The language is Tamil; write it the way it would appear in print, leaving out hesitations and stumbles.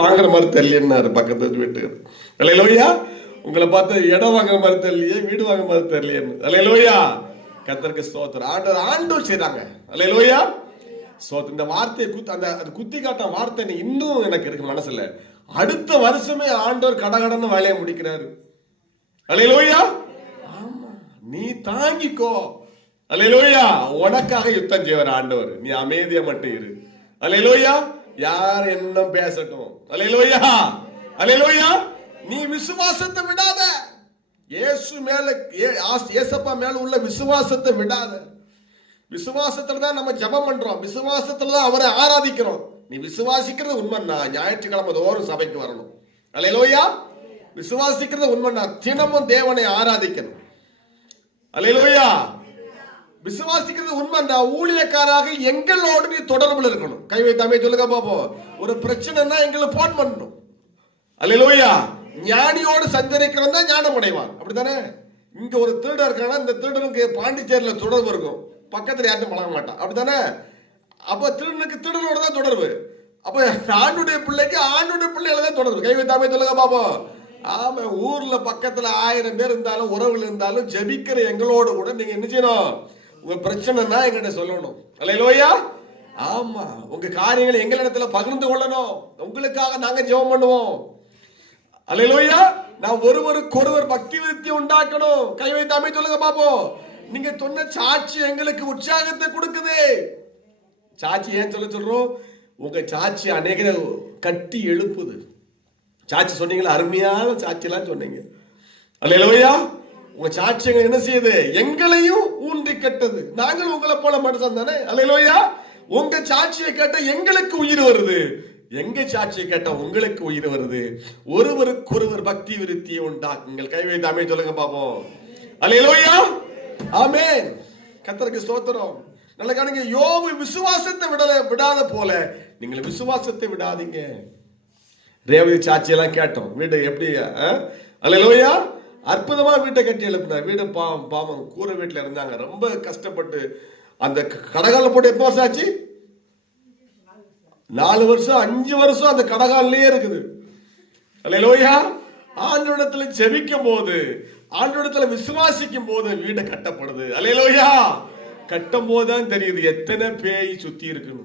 வாங்குற மாதிரி தெரியலன்னாரு பக்கத்து வீட்டுக்கு. அல்லேலூயா. உங்களை பார்த்து இடம் வாங்குற மாதிரி தெரியலையே, வீடு வாங்குற மாதிரி தெரியலையேன்னு. அல்லேலூயா. கர்த்தருக்கு ஸ்தோத்திரம். ஆண்டவர் செய்றாங்க. அல்லேலூயா. இந்த வார்த்தையை அது குத்தி காட்ட வார்த்தை இன்னும் எனக்கு இருக்கு மனசுல. அடுத்த வருஷமே ஆண்டவர் கடகடன்னு வேலையை முடிக்கிறாரு. அல்லேலூயா. ஆமா, நீ தாங்கிக்கோ. அல்லேலூயா. உனக்காக யுத்தம் செய்வார் ஆண்டவர். நீ அமைதியா மட்டும் இரு. அல்லேலூயா. யார் என்ன பேசட்டும். அல்லேலூயா. அல்லேலூயா. நீ விசுவாசத்தை விடாத. இயேசு மேல, இயேசப்பா மேல உள்ள விசுவாசத்தை விடாத. விசுவாசத்துல தான் நம்ம ஜெபம் பண்றோம், விசுவாசத்துல தான் அவரை ஆராதிக்கிறோம். நீ விசுவாசிக்கிறது உண்மைன்னா ஞாயிற்றுக்கிழமை தோறும் சபைக்கு வரணும். அல்லேலூயா. விசுவாசிக்கிறது உண்மைன்னா தினமும் தேவனை ஆராதிக்கணும். அல்லேலூயா. விசுவாசிக்கிறது உண்மைன்னா ஊழியக்காராக எங்களோடு நீ தொடர்புல இருக்கணும். கை வைத்தாமே சொல்லுங்க பாப்போம். ஒரு பிரச்சனைனா எங்களுக்கு போன் பண்ணணும். அல்லேலூயா. ஞானியோடு சஞ்சரிக்கிறவன் தான் ஞானம் அடைவான். அப்படித்தானே? இங்க ஒரு திருடன் இருக்கானா, இந்த திருடனுக்கு பாண்டிச்சேரியில தொடர்பு இருக்கும், பக்கத்துல யாரும் பழக மாட்டான். அப்படித்தானே? அப்ப திருடனுக்கு திருடனோட தான் தொடர்பு. அப்ப ஆண்டுடைய பிள்ளைக்கு ஆண்டுடைய பிள்ளைகள தான் தொடர்பு. கை வைத்தாமே சொல்லுங்க பாப்போம். ஆமா, ஊர்ல பக்கத்துல 1000 பேர் இருந்தாலும் உறவுகள் இருந்தாலும் ஜெபிக்கிற எங்களோட கூட நீங்க என்ன செய்யணும்? உங்க பிரச்சனைனா எங்கிட்ட சொல்லணும். அல்லேலூயா. ஆமா, உங்க காரியங்களை எங்களிடத்துல பகிர்ந்து கொள்ளணும். உங்களுக்காக நாங்க ஜெபம் பண்ணுவோம். அல்லேலூயா. நான் ஒருவருக்கொருவர் பக்தி விருத்தி உண்டாக்கணும். கை வைத்தாமே சொல்லுங்க பாப்போம். நீங்க சொன்ன சாட்சி எங்களுக்கு உற்சாகத்தை கொடுக்குது. சாட்சி ஏன் சொல்றோம்? உங்க சாட்சி அநேக கட்டி எழுப்புது. சாட்சி சொன்னீங்களா? அருமையான சாட்சி எல்லாம் சொன்னீங்க. அல்லேலூயா. உங்க சாட்சி என்ன செய்யுது? எங்களையும் ஊன்றி கட்டது. நாங்கள் உங்களை போல மனுஷன் தானே. அல்லேலூயா. உங்க சாட்சியை கேட்ட எங்களுக்கு உயிர் வருது, எங்க சாட்சியை கேட்ட உங்களுக்கு உயிர் வருது. ஒருவருக்கொருவர் பக்தி விருத்தியை உண்டாக்குங்கள். கை வைத்தாமே சொல்லுங்க பாப்போம். அல்லேலூயா. ஆமென். கர்த்தருக்கு ஸ்தோத்திரம். நல்ல காணுங்க. யோபு விசுவாசத்தை விடாத போல நீங்கள் விசுவாசத்தை விடாதீங்க. ரேவதி சாட்சி எல்லாம் கேட்டோம். வீட்டை எப்படி? அல்லேலூயா. அற்புதமா வீட்டை கட்டி எழுப்பினார். வீடு பாவம் கூரை வீட்டுல இருந்தாங்க, ரொம்ப கஷ்டப்பட்டு. அந்த கடகால போட்டு எப்போ வருஷம் ஆச்சு? 4 வருஷம் 5 வருஷம் அந்த கடகாலிலேயே இருக்குது. அல்லேலூயா. ஆண்டவரிடத்துல ஜெபிக்கும் போது, ஆண்டவரிடத்துல விசுவாசிக்கும் போது வீடு கட்டப்படுது. அல்லேலூயா. கட்டும் போதுதான் தெரியுது எத்தனை பேய் சுத்தி இருக்குன்னு.